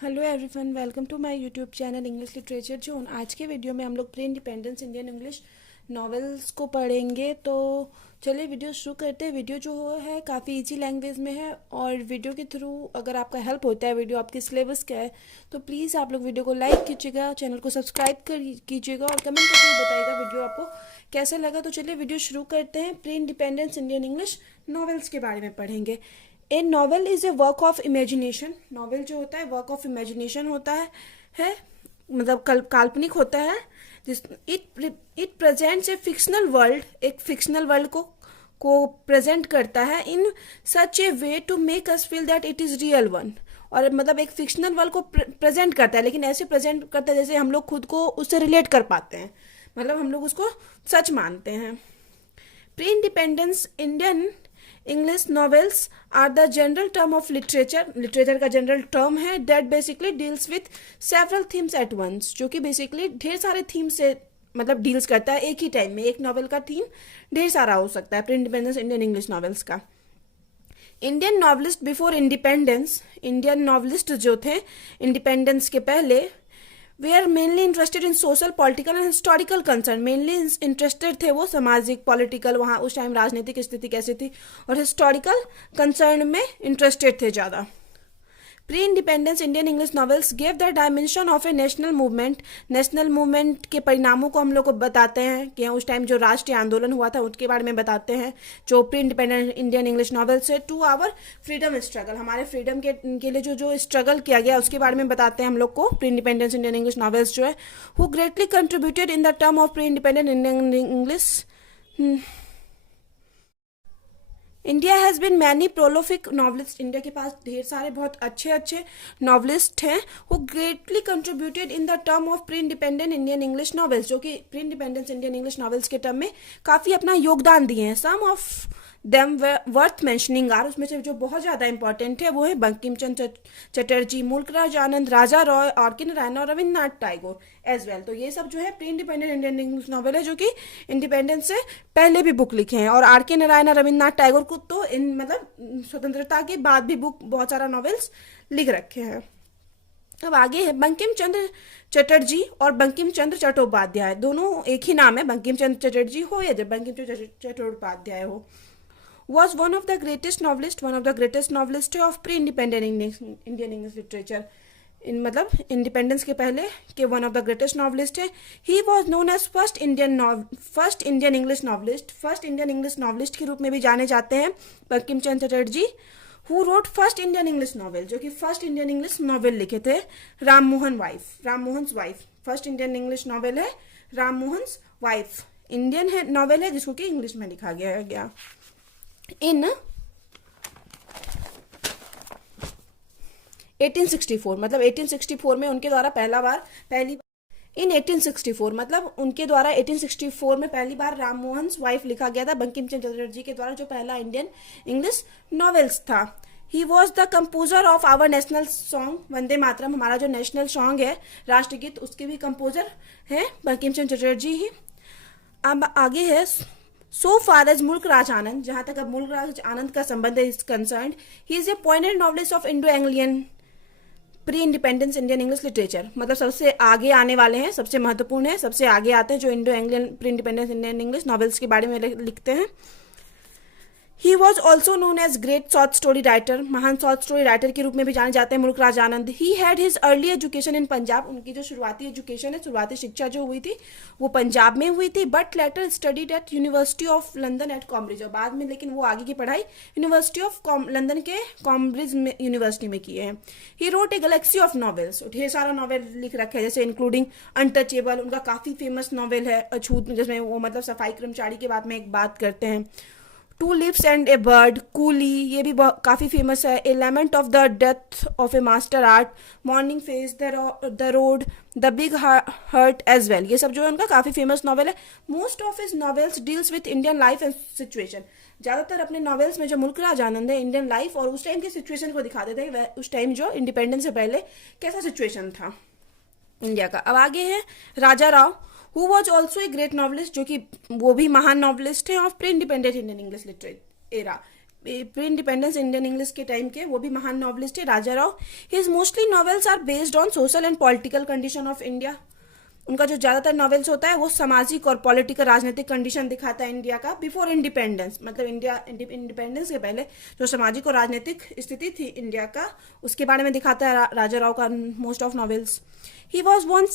Hello everyone, welcome to my YouTube channel English literature zone. आज के video में हम लोग pre independence Indian English novels को पढ़ेंगे। तो चलिए वीडियो शुरू करते हैं। वीडियो जो है काफ़ी इजी लैंग्वेज में है और वीडियो के थ्रू अगर आपका हेल्प होता है, वीडियो आपके सिलेबस का है, तो प्लीज़ आप लोग वीडियो को लाइक कीजिएगा, चैनल को सब्सक्राइब कीजिएगा और कमेंट करके बताइएगा वीडियो आपको कैसा लगा। तो चलिए वीडियो शुरू करते हैं। Pre independence Indian English novels के बारे में पढ़ेंगे। ए novel is a work of imagination. Novel जो होता है वर्क ऑफ इमेजिनेशन होता है मतलब काल्पनिक होता है। जिस it presents a fictional world, एक फिक्शनल वर्ल्ड को प्रेजेंट करता है in such a way to make us feel that it is real one. और मतलब एक फिक्शनल वर्ल्ड को प्रेजेंट करता है, लेकिन ऐसे प्रेजेंट करता है जैसे हम लोग खुद को उससे रिलेट कर पाते हैं, मतलब हम लोग उसको सच मानते हैं। Pre independence Indian English novels are the general term of literature. Literature का जनरल टर्म है that basically deals with several themes at once, जो कि बेसिकली ढेर सारे थीम से मतलब डील्स करता है एक ही टाइम में। एक नॉवेल का थीम ढेर सारा हो सकता है। Pre independence Indian English novels का Indian novelist before independence, Indian novelist जो थे इंडिपेंडेंस के पहले, वे are mainly interested in social political and historical concern. Mainly interested थे वो सामाजिक पॉलिटिकल, वहाँ उस टाइम राजनीतिक स्थिति कैसी थी, और हिस्टोरिकल कंसर्न में इंटरेस्टेड थे ज़्यादा। Pre independence Indian English novels give the dimension of A national movement. National movement के परिणामों को हम लोग को बताते हैं कि उस टाइम जो राष्ट्रीय आंदोलन हुआ था उसके बारे में बताते हैं जो pre independent Indian English novels है। टू आवर फ्रीडम स्ट्रगल, हमारे फ्रीडम के लिए जो स्ट्रगल किया गया उसके बारे में बताते हैं हम लोग को pre independence Indian English novels जो है। Who greatly contributed in the term of pre independent Indian English. India has been many prolific novelist. India के पास ढेर सारे बहुत अच्छे अच्छे नॉवलिस्ट हैं who greatly contributed in the term of pre independent Indian English novels, जो कि pre independence Indian English novels के टर्म में काफ़ी अपना योगदान दिए हैं। Some of them worth mentioning are, उसमें से जो बहुत ज़्यादा इंपॉर्टेंट है वो है बंकिम चंद्र चटर्जी, मुल्कराज आनंद, राजा रॉय, आर.के. नारायण और रविन्द्रनाथ टैगोर एज वेल। तो ये सब जो है pre independent Indian English novel है जो कि इंडिपेंडेंस से पहले भी बुक लिखे हैं। और आर.के. नारायण और रविन्द्रनाथ टैगोर को तो इन मतलब स्वतंत्रता के बाद भी बुक बहुत सारा नॉवेल्स लिख रखे हैं। अब आगे है बंकिम चंद्र चटर्जी और बंकिम चंद्र चट्टोपाध्याय, दोनों एक ही नाम है, बंकिम चंद्र चटर्जी हो या बंकिम चंद्र चट्टोपाध्याय हो। was one of the greatest novelist of pre-independent Indian English literature। इन मतलब इंडिपेंडेंस के पहले के one of the greatest novelist है। He was known as first Indian English novelist के रूप में भी जाने जाते हैं Bankim Chandra Chatterjee. Who wrote first Indian English novel, जो कि फर्स्ट इंडियन इंग्लिश नॉवेल लिखे थे Ram Mohan wife. First Indian English novel है राम मोहन वाइफ। इंडियन है नॉवेल है जिसको कि इंग्लिश में लिखा गया। इन 1864 मतलब 1864 में उनके द्वारा इन 1864 मतलब उनके द्वारा 1864 में पहली बार राम मोहन वाइफ लिखा गया था बंकिम चंद्र चटर्जी के द्वारा, जो पहला इंडियन इंग्लिश नॉवेल्स था। He was the composer of our national song Vande Mataram, हमारा जो नेशनल सॉन्ग है राष्ट्रगीत, उसके भी कंपोजर है बंकिम चंद्र चटर्जी ही। अब आगे है सो फार एज मुल्कराज आनंद, जहां तक अब मुल्कराज आनंद का संबंध है is concern, he is a pointed novelist of Indo Anglian pre independence Indian English literature. मतलब सबसे आगे आने वाले हैं, सबसे महत्वपूर्ण है, सबसे आगे आते हैं जो Indo Anglian pre independence Indian English novels के बारे में लिखते हैं। He was also known as great short story writer, महान शॉर्ट स्टोरी राइटर के रूप में भी जाने जाते हैं Mulkraj Anand. He had his early education in Punjab, उनकी जो शुरुआती एजुकेशन है, शुरुआती शिक्षा जो हुई थी वो पंजाब में हुई थी। But later studied at university of London at Cambridge, और बाद में लेकिन वो आगे की पढ़ाई यूनिवर्सिटी ऑफ लंदन के कॉम्ब्रिज यूनिवर्सिटी में किए हैं। He wrote a Galaxy of novels, ढेर सारा नॉवेल लिख रखे हैं, जैसे इंक्लूडिंग अनटचेबल, उनका काफ़ी फेमस नॉवेल है अछूत, जिसमें वो मतलब सफाई कर्मचारी के बारे में एक बात करते हैं। Two leaves and a bud, coolie, ये भी काफ़ी फेमस है। A lament of the death of a master art, morning face, the road, the big heart as well, ये सब जो है उनका काफ़ी फेमस नॉवेल है। Most of his novels deals with Indian life and situation, ज़्यादातर अपने नॉवेल्स में जो मुल्कराज आनंद है इंडियन लाइफ और उस टाइम की सिचुएशन को दिखाते थे, उस टाइम जो इंडिपेंडेंस से पहले कैसा सिचुएशन था इंडिया का। अब आगे है Raja Rao, who was also a great novelist, जो कि वो भी महान नॉवलिस्ट हैं of pre independent Indian English literature era. Pre independence Indian English के टाइम के, वो भी महान नॉवलिस्ट है Raja Rao. His mostly novels are based on social and political condition of India. उनका जो ज़्यादातर नॉवेल्स होता है वो सामाजिक और पॉलिटिकल राजनीतिक कंडीशन दिखाता है इंडिया का बिफोर इंडिपेंडेंस, मतलब इंडिया इंडिपेंडेंस के पहले जो सामाजिक और राजनीतिक स्थिति थी इंडिया का, उसके बारे में दिखाता है राजा राव का most of novels. He was one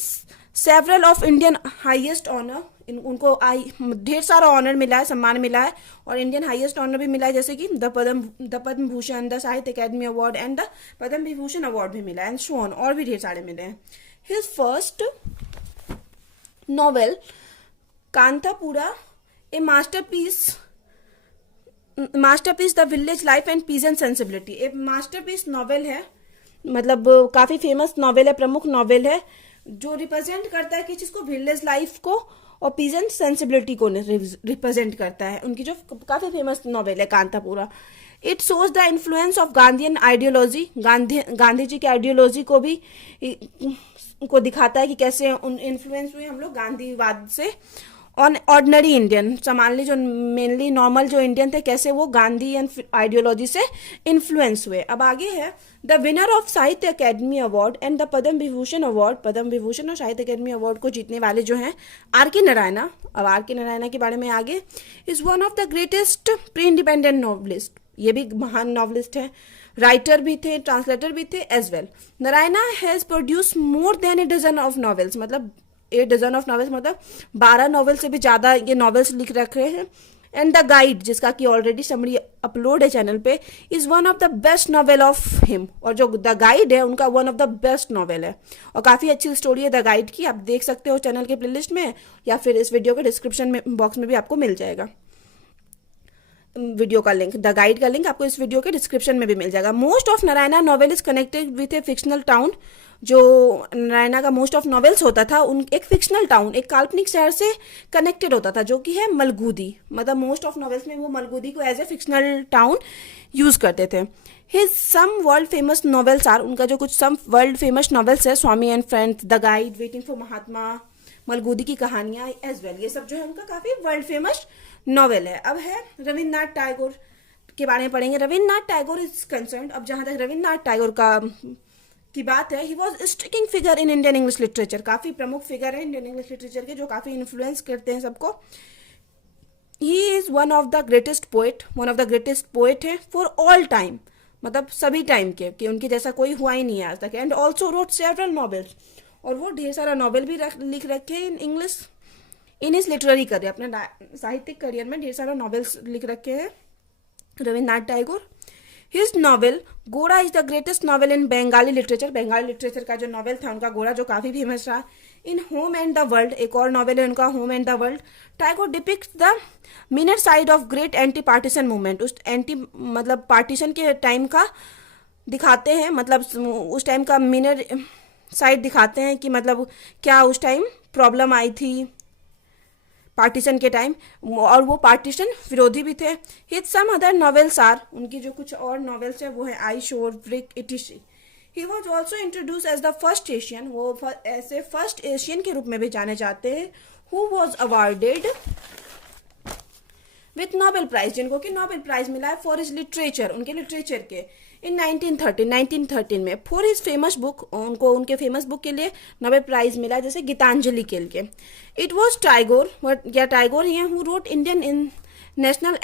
several of Indian highest honour, उनको ढेर सारा ऑनर मिला है, सम्मान मिला है, और इंडियन हाईएस्ट ऑनर भी मिला है, जैसे कि द पद्म भूषण, द साहित्य Akademi award and the Padma Vibhushan award भी मिला है, एंड सो ऑन, और भी ढेर सारे मिले हैं। His first novel Kanthapura, A masterpiece the village life and peasant sensibility, एक मास्टरपीस नॉवेल है, मतलब काफ़ी फेमस नॉवेल है, प्रमुख नॉवेल है, जो रिप्रेजेंट करता है कि जिसको विलेज लाइफ को और पीजेंट सेंसिबिलिटी को रिप्रेजेंट करता है। उनकी जो काफ़ी फेमस नॉवेल है Kanthapura. It shows the influence of Gandhian ideology, Gandhi ji की आइडियोलॉजी को भी को दिखाता है कि कैसे उन इन्फ्लुएंस हुए हम लोग गांधीवाद से ऑन ऑर्डिनरी इंडियन, सामान्य जो मेनली नॉर्मल जो इंडियन थे, कैसे वो गांधी आइडियोलॉजी से इन्फ्लुएंस हुए। अब आगे है the winner of Sahitya Akademi award and the Padma Vibhushan award, Padma Vibhushan और साहित्य अकेडमी अवार्ड को जीतने वाले जो हैं आर के नारायणा। अब आर के नारायणा के बारे में आगे, is one of the greatest pre independent novelist, ये भी महान नॉवलिस्ट है, राइटर भी थे, ट्रांसलेटर भी थे as well. Narayana has produce more than a dozen of novels, मतलब 8 डजन ऑफ नॉवेल्स, मतलब 12 नॉवेल से भी ज़्यादा ये नॉवेल्स लिख रखे हैं। एंड द गाइड, जिसका कि ऑलरेडी समरी अपलोड है चैनल पे, is one of the best novel of him, और जो द गाइड है उनका one of the best novel है, और काफ़ी अच्छी स्टोरी है द गाइड की, आप देख सकते हो चैनल के प्लेलिस्ट में, या फिर इस वीडियो के डिस्क्रिप्शन में बॉक्स में भी आपको मिल जाएगा वीडियो का लिंक, द गाइड का लिंक आपको इस वीडियो के डिस्क्रिप्शन में भी मिल जाएगा। Most of Narayana novel is connected with A fictional town, जो नारायणा का मोस्ट ऑफ नॉवेल्स होता था उन एक फिक्शनल टाउन, एक काल्पनिक शहर से कनेक्टेड होता था, जो कि है मलगुदी, मतलब मोस्ट ऑफ नॉवेल्स में वो मलगुदी को as a fictional town use करते थे। His some world famous novels are, उनका जो कुछ सम वर्ल्ड फेमस नॉवेल्स है, Swami and friends, the guide, waiting for Mahatma, Malgudi की कहानियां एज वेल, ये सब जो है उनका काफी वर्ल्ड फेमस नॉवेल है। अब है रविन्द्रनाथ टैगोर के बारे में पढ़ेंगे। रविन्द्रनाथ टैगोर इज कंसर्न, अब जहां तक रविन्द्रनाथ टैगोर की बात है, he was sticking figure in Indian English literature, काफी प्रमुख फिगर है इंडियन इंग्लिश लिटरेचर के, जो काफी इन्फ्लुएंस करते हैं सबको। He is one of the greatest poet है फॉर ऑल टाइम, मतलब सभी टाइम के, कि उनके जैसा कोई हुआ ही नहीं है आज तक। And also wrote several novels, और वो ढेर सारा नॉवेल भी लिख रखे हैं इन इंग्लिश, इन इस लिटरेरी करियर, अपने साहित्यिक करियर में ढेर सारा नॉवेल्स लिख रखे हैं रविन्द्रनाथ टैगोर। हिज नॉवेल गोरा is the greatest novel in Bengali literature, Bengali literature का जो नॉवेल था उनका गोरा, जो काफी फेमस रहा। In home and the world, एक और नॉवेल है उनका home and the world, Tagore depicts the meaner side of great anti partition movement, उस एंटी मतलब पार्टीशन के टाइम का दिखाते हैं, मतलब उस टाइम का मीनर साइड दिखाते हैं कि मतलब क्या उस टाइम प्रॉब्लम आई थी पार्टीशन के टाइम, और वो पार्टीशन विरोधी भी थे। His some other novels are, उनकी जो कुछ और नॉवेल्स है वो है आई शोर, ब्रिक, इटिशी। He was also introduce as the first Asian, वो ऐसे फर्स्ट एशियन के रूप में भी जाने जाते हैं, who was awarded with Nobel prize, जिनको कि नोबेल प्राइज मिला है फॉर हिज लिटरेचर, उनके लिटरेचर के, इन 1913 में। फॉर हिज फेमस बुक, उनको उनके फेमस बुक के लिए नोबेल प्राइज मिला, जैसे गीतांजलि के लिए। इट वॉज टैगोर, या Tagore he who wrote Indian in national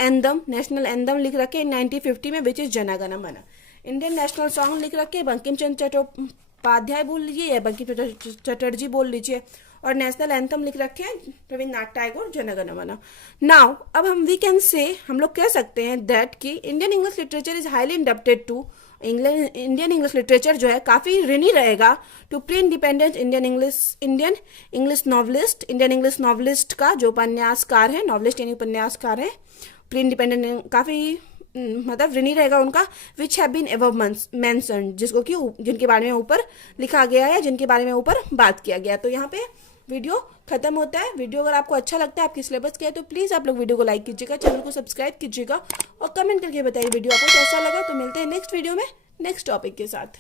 anthem लिख रखे 1950 में, विच इज जन गण मन, इंडियन नेशनल सॉन्ग लिख रखे बंकिम चंद्र चट्टोपाध्याय बोल लीजिए या बंकिम चटर्जी बोल लीजिए, और नेशनल एंथम लिख रखे हैं रविन्द्रनाथ टैगोर, जन गण मन। नाउ अब हम लोग कह सकते हैं दैट कि Indian English literature is highly indebted to, Indian English literature जो है काफ़ी ऋणी रहेगा to pre independence Indian English novelist का जो उपन्यासकार है, नॉवलिस्ट यानी उपन्यासकार है, प्री इंडिपेंडेंट काफ़ी मतलब ऋणी रहेगा उनका, which have been above mentioned, जिसको कि जिनके बारे में ऊपर लिखा गया है, जिनके बारे में ऊपर बात किया गया। तो यहाँ पे वीडियो खत्म होता है। वीडियो अगर आपको अच्छा लगता है, आपके सिलेबस का है, तो प्लीज़ आप लोग वीडियो को लाइक कीजिएगा, चैनल को सब्सक्राइब कीजिएगा, और कमेंट करके बताइए वीडियो आपको कैसा लगा। तो मिलते हैं नेक्स्ट वीडियो में नेक्स्ट टॉपिक के साथ।